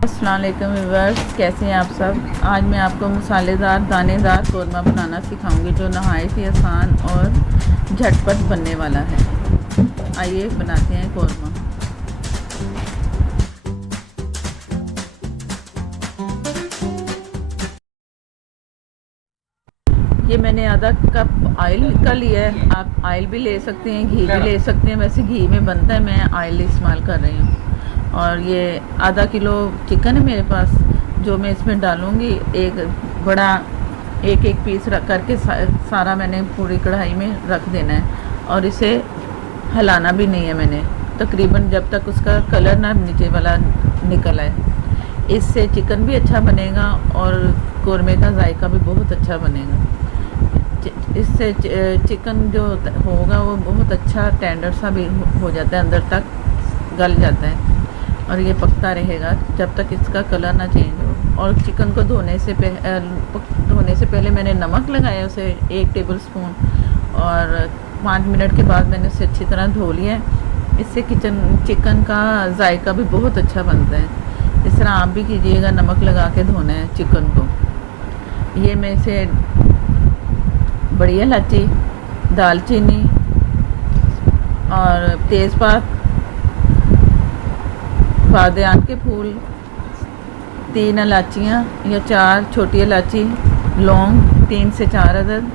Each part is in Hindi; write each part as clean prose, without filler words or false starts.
अस्सलाम वालेकुम व्यूअर्स, कैसे हैं आप सब। आज मैं आपको मसालेदार दानेदार कौरमा बनाना सिखाऊंगी जो नहायत ही आसान और झटपट बनने वाला है। आइए बनाते हैं कौरमा। ये मैंने आधा कप ऑयल का लिया है। आप ऑयल भी ले सकते हैं, घी भी ले सकते हैं। वैसे घी में बनता है, मैं ऑयल इस्तेमाल कर रही हूँ। और ये आधा किलो चिकन है मेरे पास, जो मैं इसमें डालूँगी। एक बड़ा एक पीस रख करके सारा मैंने पूरी कढ़ाई में रख देना है और इसे हिलाना भी नहीं है मैंने, तकरीबन जब तक उसका कलर ना नीचे वाला निकल आए। इससे चिकन भी अच्छा बनेगा और कौरमे का जायका भी बहुत अच्छा बनेगा। इससे चिकन जो होगा वो बहुत अच्छा टेंडर सा भी हो जाता है, अंदर तक गल जाता है और ये पकता रहेगा जब तक इसका कलर ना चेंज हो। और चिकन को धोने से पहले मैंने नमक लगाया उसे 1 टेबल स्पून, और 5 मिनट के बाद मैंने उसे अच्छी तरह धो लिया है। इससे चिकन का जायका भी बहुत अच्छा बनता है। इस तरह आप भी कीजिएगा, नमक लगा के धोना है चिकन को। ये मैं इसे बड़ी इलायची, दालचीनी और तेज़पात, बादियान के फूल, 3 इलायचियाँ या 4 छोटी इलायची, लौंग 3 से 4 अदद,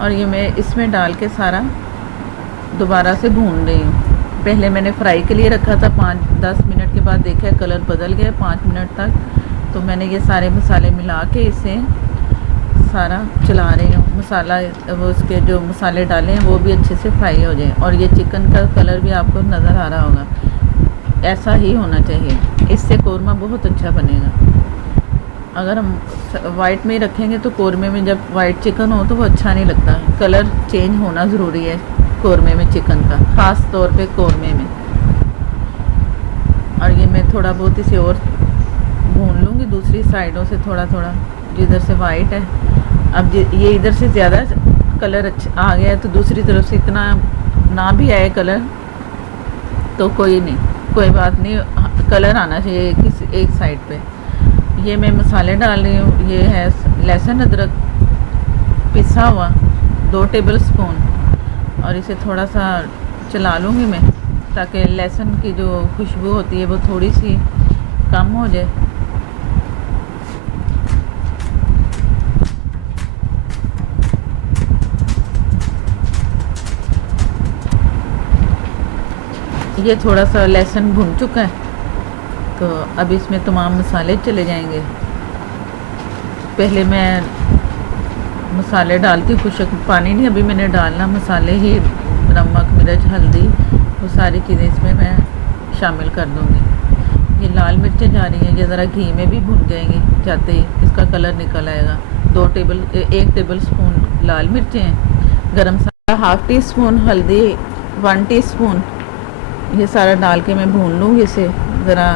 और ये मैं इसमें डाल के सारा दोबारा से भून रही हूँ। पहले मैंने फ्राई के लिए रखा था, 5-10 मिनट के बाद देखा कलर बदल गया 5 मिनट तक। तो मैंने ये सारे मसाले मिला के इसे सारा चला रही हूँ। मसाला वो उसके जो मसाले डाले हैं वो भी अच्छे से फ्राई हो जाए। और ये चिकन का कलर भी आपको नज़र आ रहा होगा, ऐसा ही होना चाहिए। इससे कौरमा बहुत अच्छा बनेगा। अगर हम वाइट में ही रखेंगे तो कौरमे में जब वाइट चिकन हो तो वो अच्छा नहीं लगता। कलर चेंज होना ज़रूरी है कौरमे में चिकन का, ख़ास तौर पे कौरमे में। और ये मैं थोड़ा बहुत इसे और भून लूँगी दूसरी साइडों से थोड़ा थोड़ा, जिधर से वाइट है। अब ये इधर से ज़्यादा कलर अच्छा आ गया है तो दूसरी तरफ से इतना ना भी आए कलर तो कोई नहीं, कोई बात नहीं, कलर आना चाहिए किसी एक साइड पे। ये मैं मसाले डाल रही हूँ। ये है लहसुन अदरक पिसा हुआ 2 टेबल स्पून, और इसे थोड़ा सा चला लूँगी मैं ताकि लहसुन की जो खुशबू होती है वो थोड़ी सी कम हो जाए। ये थोड़ा सा लहसुन भुन चुका है तो अब इसमें तमाम मसाले चले जाएंगे। पहले मैं मसाले डालती हूँ, कुछ पानी नहीं अभी मैंने डालना, मसाले ही नमक, मिर्च, हल्दी, वो सारी चीज़ें इसमें मैं शामिल कर दूँगी। ये लाल मिर्चें जा रही हैं, ये ज़रा घी में भी भुन जाएंगी, जाते ही इसका कलर निकल आएगा। 1 टेबल स्पून लाल मिर्चें हैं, गरम मसाला 1/2 टी स्पून, हल्दी 1 टीस्पून, ये सारा डाल के मैं भून लूँगी इसे, ज़रा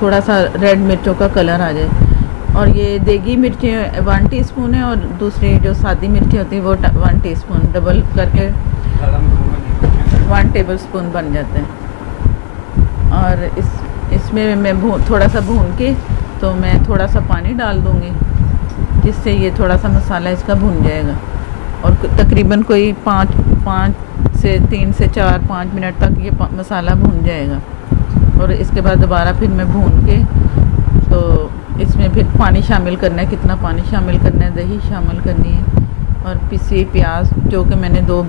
थोड़ा सा रेड मिर्चों का कलर आ जाए। और ये देगी मिर्चें 1 टीस्पून है और दूसरी जो सादी मिर्ची होती है वो 1 टीस्पून, डबल करके 1 टेबल स्पून बन जाते हैं। और इसमें मैं थोड़ा सा भून के तो मैं थोड़ा सा पानी डाल दूँगी, जिससे ये थोड़ा सा मसाला इसका भुन जाएगा। और तकरीबन कोई 3 से 4-5 मिनट तक ये मसाला भून जाएगा। और इसके बाद दोबारा फिर मैं भून के तो इसमें फिर पानी शामिल करना है, कितना पानी शामिल करना है, दही शामिल करनी है, और पिसी प्याज जो कि मैंने 2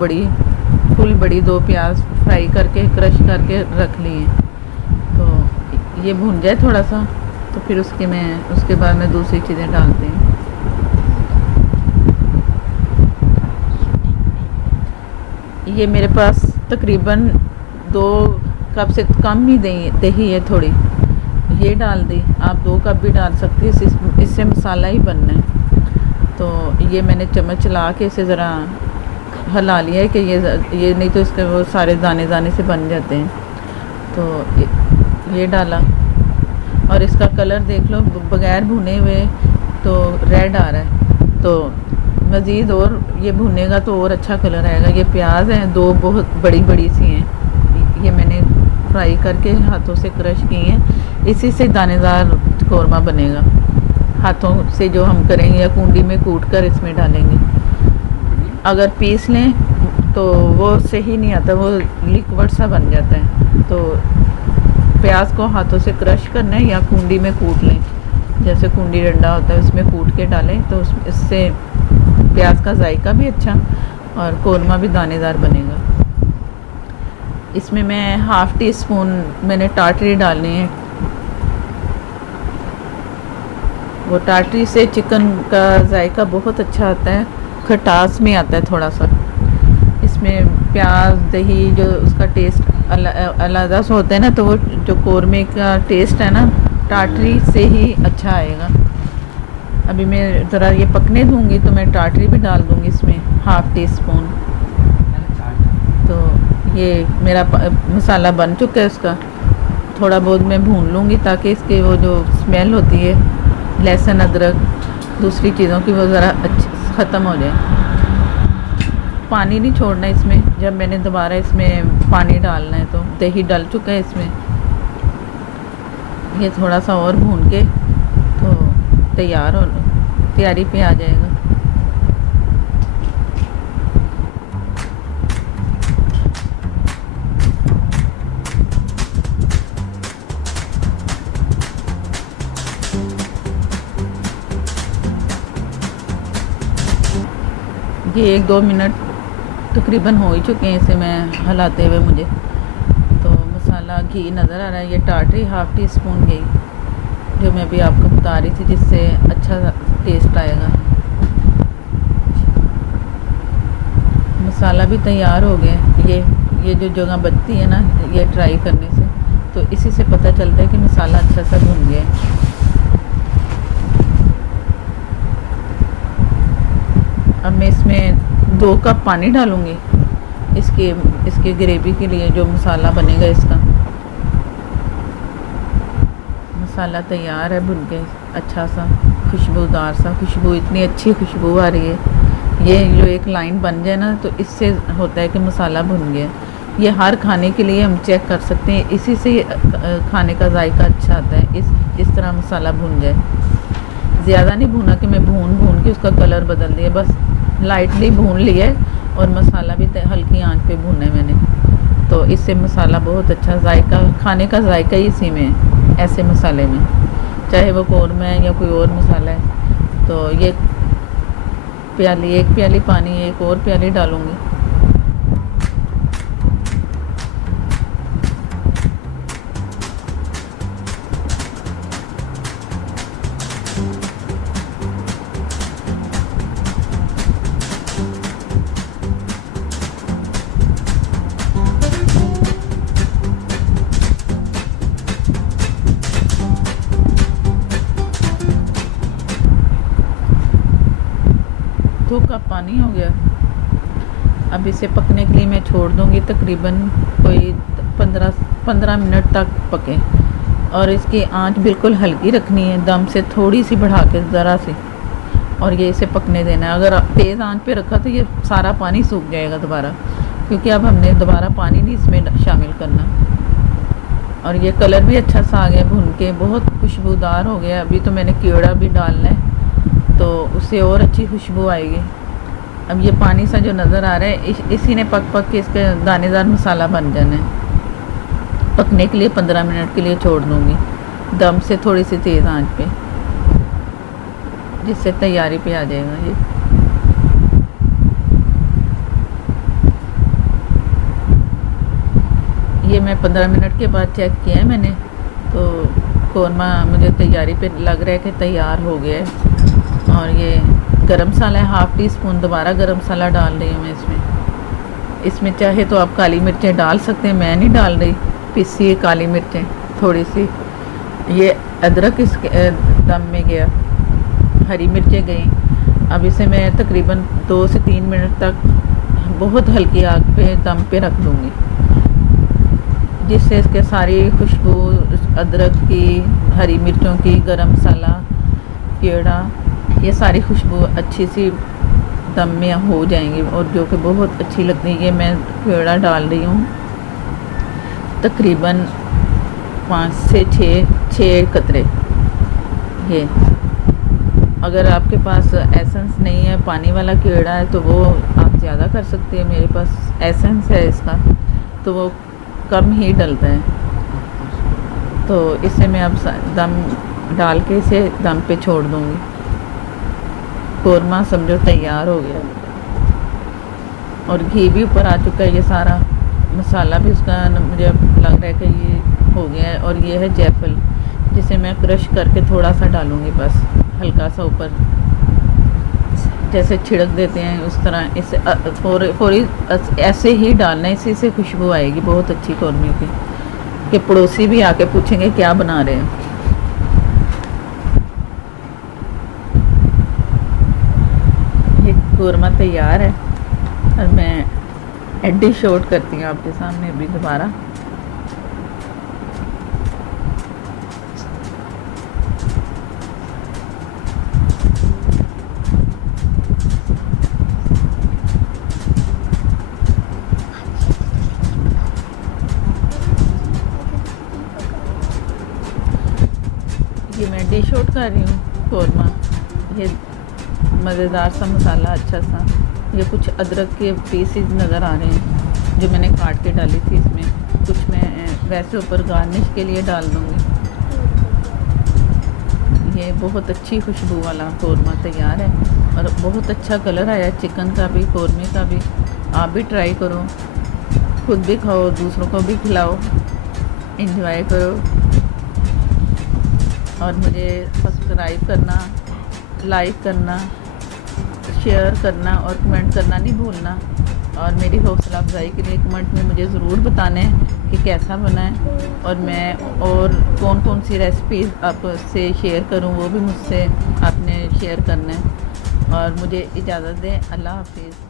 प्याज फ्राई करके क्रश करके रख ली हैं। तो ये भून जाए थोड़ा सा तो फिर उसके बाद मैं दूसरी चीज़ें डालती हूँ। ये मेरे पास तकरीबन 2 कप से कम ही दही है थोड़ी, ये डाल दी। आप 2 कप भी डाल सकते हैं, इससे मसाला ही बनना है। तो ये मैंने चम्मच चला के इसे ज़रा हिला लिया है कि ये नहीं तो इसके वो सारे दाने दाने से बन जाते हैं। तो ये डाला और इसका कलर देख लो, बगैर भुने हुए तो रेड आ रहा है, तो मज़ीद और ये भुनेगा तो और अच्छा कलर आएगा। ये प्याज हैं 2 बहुत बड़ी सी हैं, ये मैंने फ्राई करके हाथों से क्रश किए हैं, इसी से दानेदार कौरमा बनेगा। हाथों से जो हम करेंगे या कूंडी में कूट कर इसमें डालेंगे। अगर पीस लें तो वो सही नहीं आता, वो लिक्विड सा बन जाता है। तो प्याज को हाथों से क्रश करना है या कूंडी में कूट लें, जैसे कूंडी डंडा होता है उसमें कूट के डालें तो इससे प्याज का जायका भी अच्छा और कौरमा भी दानेदार बनेगा। इसमें मैं हाफ़ टी स्पून मैंने टाटरी डालनी है। वो टाटरी से चिकन का जायका बहुत अच्छा आता है, खटास में आता है थोड़ा सा। इसमें प्याज दही जो उसका टेस्ट अलग सा होता है ना, तो वो जो कौरमे का टेस्ट है ना टाटरी से ही अच्छा आएगा। अभी मैं ज़रा ये पकने दूंगी तो मैं टाटरी भी डाल दूंगी इसमें हाफ़ टी स्पून। तो ये मेरा मसाला बन चुका है, उसका थोड़ा बहुत मैं भून लूँगी ताकि इसके वो जो स्मेल होती है लहसुन अदरक दूसरी चीज़ों की वो ज़रा अच्छी ख़त्म हो जाए। पानी नहीं छोड़ना इसमें, जब मैंने दोबारा इसमें पानी डालना है तो दही डल चुका है इसमें। ये थोड़ा सा और भून के तो तैयारी पे आ जाएगा। ये 1-2 मिनट तकरीबन हो ही चुके हैं इसे मैं हिलाते हुए। मुझे तो मसाला घी नज़र आ रहा है। ये टाटरी हाफ़ टी स्पून घी जो मैं भी आपको बता रही थी, जिससे अच्छा टेस्ट आएगा। मसाला भी तैयार हो गया। ये जो जगह बचती है ना ये ट्राई करने से, तो इसी से पता चलता है कि मसाला अच्छा सा भुन गया है। अब मैं इसमें 2 कप पानी डालूँगी इसके ग्रेवी के लिए, जो मसाला बनेगा इसका। मसाला तैयार है भुन के, अच्छा सा खुशबूदार सा खुशबू, इतनी अच्छी खुशबू आ रही है। ये जो एक लाइन बन जाए ना तो इससे होता है कि मसाला भुन गया। ये हर खाने के लिए हम चेक कर सकते हैं, इसी से खाने का जायका अच्छा आता है। इस तरह मसाला भुन जाए, ज़्यादा नहीं भुना कि मैं भून के उसका कलर बदल दिया, बस लाइटली भून लिया और मसाला भी हल्की आंच पे भूना है मैंने। तो इससे मसाला बहुत अच्छा जायका, खाने का जायका ही इसी में है, ऐसे मसाले में, चाहे वो कौरमा है या कोई और मसाला है। तो ये एक प्याली पानी, एक और प्याली डालूँगी। कप पानी हो गया। अब इसे पकने के लिए मैं छोड़ दूंगी, तकरीबन कोई 15 मिनट तक पके। और इसकी आंच बिल्कुल हल्की रखनी है, दम से थोड़ी सी बढ़ा के ज़रा सी, और ये इसे पकने देना है। अगर तेज़ आंच पे रखा तो ये सारा पानी सूख जाएगा दोबारा, क्योंकि अब हमने दोबारा पानी नहीं इसमें शामिल करना। और ये कलर भी अच्छा सा आ गया भुन के, बहुत खुशबूदार हो गया। अभी तो मैंने कीड़ा भी डालना है तो उससे और अच्छी खुशबू आएगी। अब ये पानी सा जो नज़र आ रहा है इसी ने पक के इसके दानेदार मसाला बन जाना है। पकने के लिए 15 मिनट के लिए छोड़ दूँगी दम से, थोड़ी सी तेज़ आंच पे, जिससे तैयारी पे आ जाएगा ये मैं 15 मिनट के बाद चेक किया है मैंने, तो कौरमा मुझे तैयारी पे लग रहा है कि तैयार हो गया है। और ये गरम मसाला है, हाफ़ टी स्पून दोबारा गरम मसाला डाल रही हूँ मैं इसमें चाहे तो आप काली मिर्चें डाल सकते हैं, मैं नहीं डाल रही, पिसी काली मिर्चें थोड़ी सी। ये अदरक इसके दम में गया, हरी मिर्चें गई। अब इसे मैं तकरीबन 2 से 3 मिनट तक बहुत हल्की आग पे दम पे रख दूँगी, जिससे इसके सारी खुशबू अदरक की, हरी मिर्चों की, गरम मसाला, कीड़ा, ये सारी खुशबू अच्छी सी दम में हो जाएंगी और जो कि बहुत अच्छी लगती है। ये मैं कीड़ा डाल रही हूँ तकरीबन 5 से 6 कतरे। ये अगर आपके पास एसेंस नहीं है, पानी वाला कीड़ा है, तो वो आप ज़्यादा कर सकते हैं। मेरे पास एसेंस है इसका, तो वो कम ही डलता है। तो इसे मैं अब दम डाल के इसे दम पे छोड़ दूँगी। कोरमा समझो तैयार हो गया, और घी भी ऊपर आ चुका है। ये सारा मसाला भी उसका मुझे लग रहा है कि ये हो गया है। और ये है जायफल, जिसे मैं क्रश करके थोड़ा सा डालूँगी, बस हल्का सा ऊपर, जैसे छिड़क देते हैं उस तरह। इसे थोड़ी ऐसे ही डालना है, इसी से खुशबू आएगी बहुत अच्छी कौरमे की, कि पड़ोसी भी आके पूछेंगे क्या बना रहे हैं। ये कौरमा तैयार है, और मैं डिश आउट करती हूँ आपके सामने अभी दोबारा। ये मैं डिश आउट कर रही हूँ कौरमा। ये मज़ेदार सा मसाला, अच्छा सा। ये कुछ अदरक के पीसेस नज़र आ रहे हैं जो मैंने काट के डाली थी इसमें। कुछ मैं वैसे ऊपर गार्निश के लिए डाल दूँगी। ये बहुत अच्छी खुशबू वाला कौरमा तैयार है, और बहुत अच्छा कलर आया चिकन का भी, कौरमे का भी। आप भी ट्राई करो, खुद भी खाओ, दूसरों को भी खिलाओ, एंजॉय करो। और मुझे सब्सक्राइब करना, लाइक करना, शेयर करना और कमेंट करना नहीं भूलना। और मेरी हौसला अफजाई के लिए कमेंट में मुझे ज़रूर बताना है कि कैसा बना है, और मैं और कौन कौन सी रेसिपीज़ आपसे शेयर करूं, वो भी मुझसे आपने शेयर करना है। और मुझे इजाज़त दें। अल्लाह हाफिज़।